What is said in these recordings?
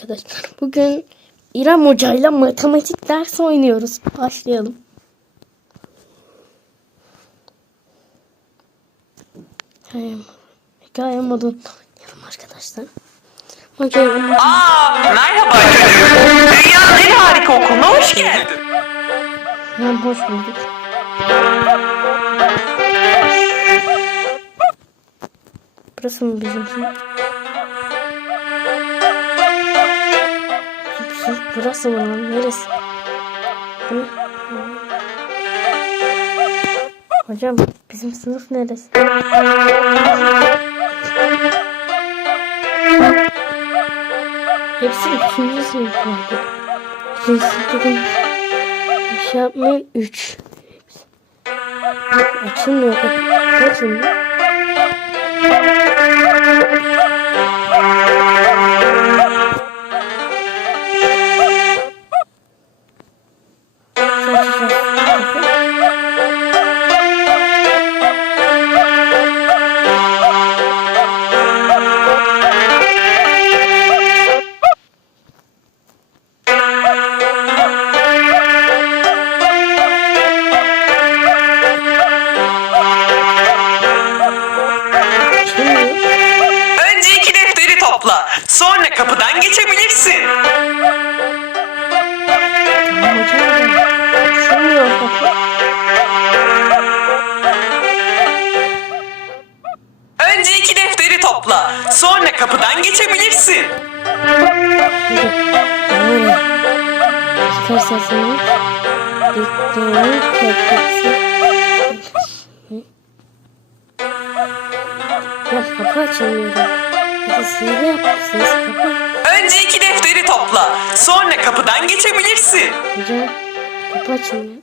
arkadaşlar. Bugün İrem Hoca ile matematik dersi oynuyoruz. Başlayalım. Hikaye, modunu oynayalım arkadaşlar. Modunu Aa, merhaba. Dünyanın en harika okuluna hoş geldin. Hem hoş bulduk. Burası mı bizim burası mı lan? Neresi? Ne? Hocam bizim sınıf neresi? Hepsi üçüncü sınıf vardı. Üçüncü sınıfta şey yapmayı 3. Açılmıyor kapı. Açılmıyor. Böyle. Çıkar sesini. Bekliyorum. Kapısı. Ya kapı açılmıyor. Ya sihir yapmışsınız kapı. Önce iki defteri topla. Sonra kapıdan geçebilirsin. Hocam kapı açılmıyor.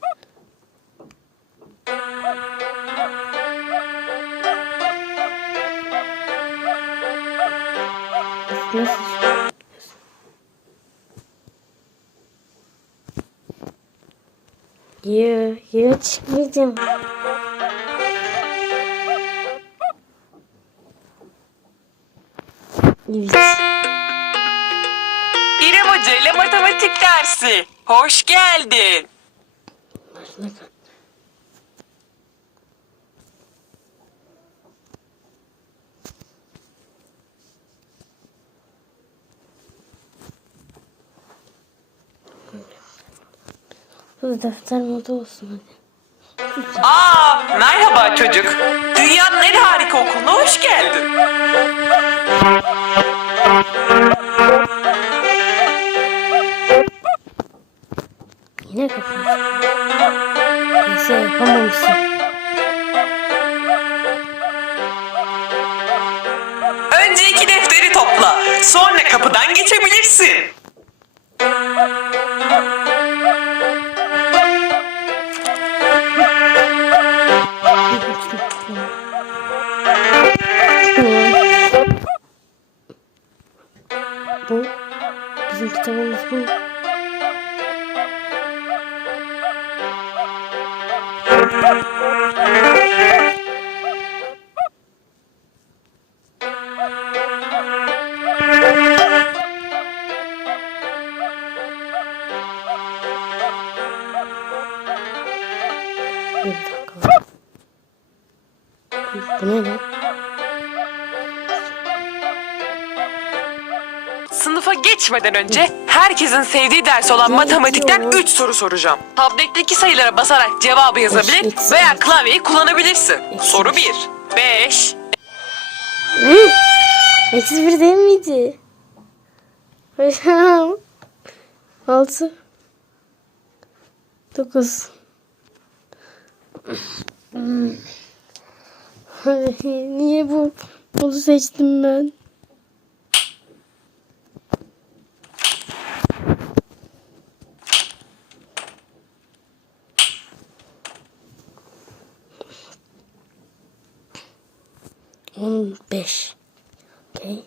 Nasıl? Yo, yo çıkmayacağım. Evet. İrem Hoca ile matematik dersi. Hoş geldin. Başla. Bu defter modu olsun hadi. Aa, merhaba çocuk. Dünyanın en harika okuluna hoş geldin. Yine kapat. Neyse yapamamışsın. Önce iki defteri topla. Sonra kapıdan geçebilirsin. Bu bizim kitabımız bu. Bu ne lan? Sınıfa geçmeden önce herkesin sevdiği ders olan matematikten 3 soru soracağım. Tabletteki sayılara basarak cevabı yazabilir veya klavyeyi kullanabilirsin. Soru 1. 5. Hı? Eksi bir değil miydi? Hocam. Altı. Dokuz. Hmm. Ay, Niye bu bunu seçtim ben? 15 okay.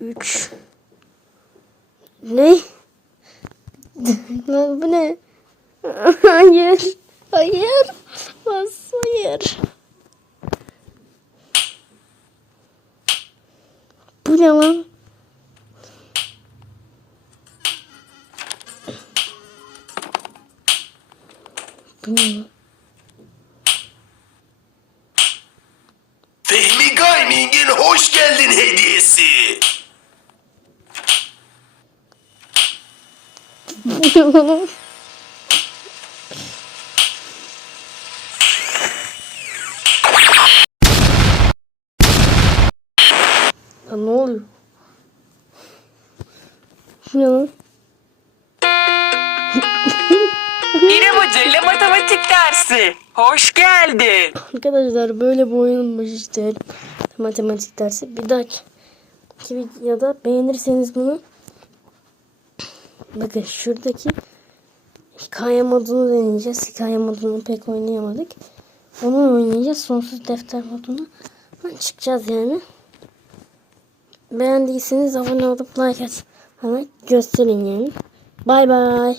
3 Ne? Bu ne? hayır. Hayır. Bas hayır. Bu ne lan? Bu ne lan? Ya ne oluyor? Ne lan? İrem Hoca ile matematik dersi. Hoş geldin. Arkadaşlar böyle bir oyunmuş işte. Matematik dersi. Bir dahaki videoda beğenirseniz bunu bakın şuradaki hikaye modunu deneyeceğiz. Hikaye modunu pek oynayamadık. Onu oynayacağız. Sonsuz defter modunu. Çıkacağız yani. Beğendiyseniz abone olup like at. Ama gösterin yani. Bay bay.